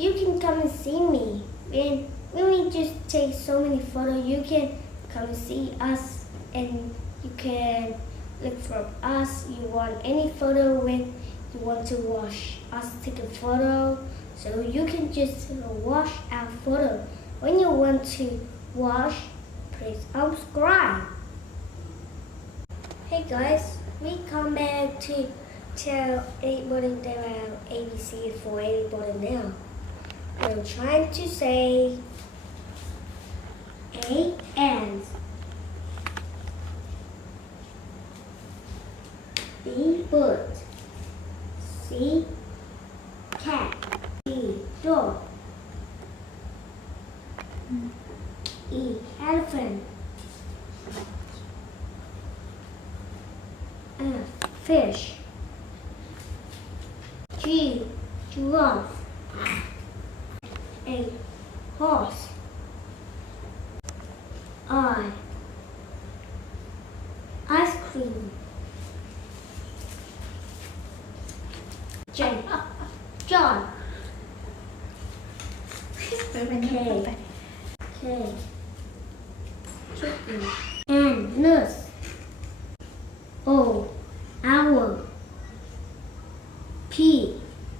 you can come and see me. When we just take so many photos, you can come and see us and you can look for us. You want any photo when you want to watch us take a photo, so you can just watch our photo. When you want to watch, please subscribe. Hey guys, we come back to tell everybody about ABCD for everybody now. We're trying to say A ants, B bird, C cat, D dog, E elephant, F fish, G giraffe, A horse, I ice cream, J John, K chicken, N nurse, O owl, P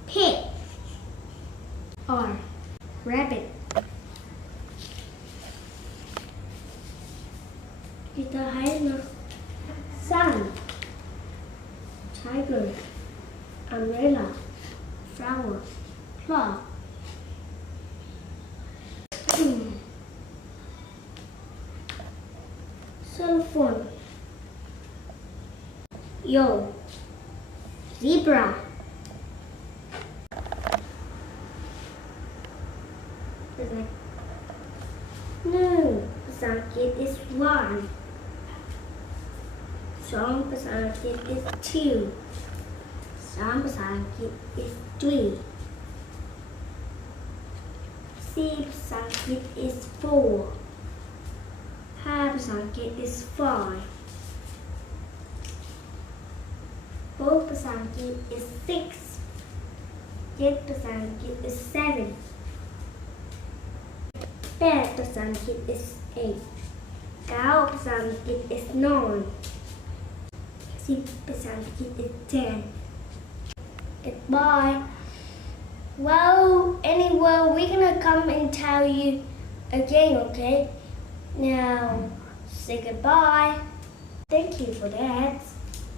pig, R rabbit. Kita thấy nè. Sun, tiger, umbrella, flower, clock. Cell phone. Yo, zebra. No, ภาษาอังกฤษ is one. สองภาษาอังกฤษ is two. สามภาษาอังกฤษ is three. สี่ภาษาอังกฤษ is four. ห้าภาษาอังกฤษ is five. หกภาษาอังกฤษ is six. เจ็ดภาษาอังกฤษ is seven. แปดภาษาอังกฤษ is eight. เก้าภาษาอังกฤษ is nine. สิบภาษาอังกฤษ is ten. Goodbye. Well, anyway, we're gonna come and tell you again, okay? Now, say goodbye. Thank you for that.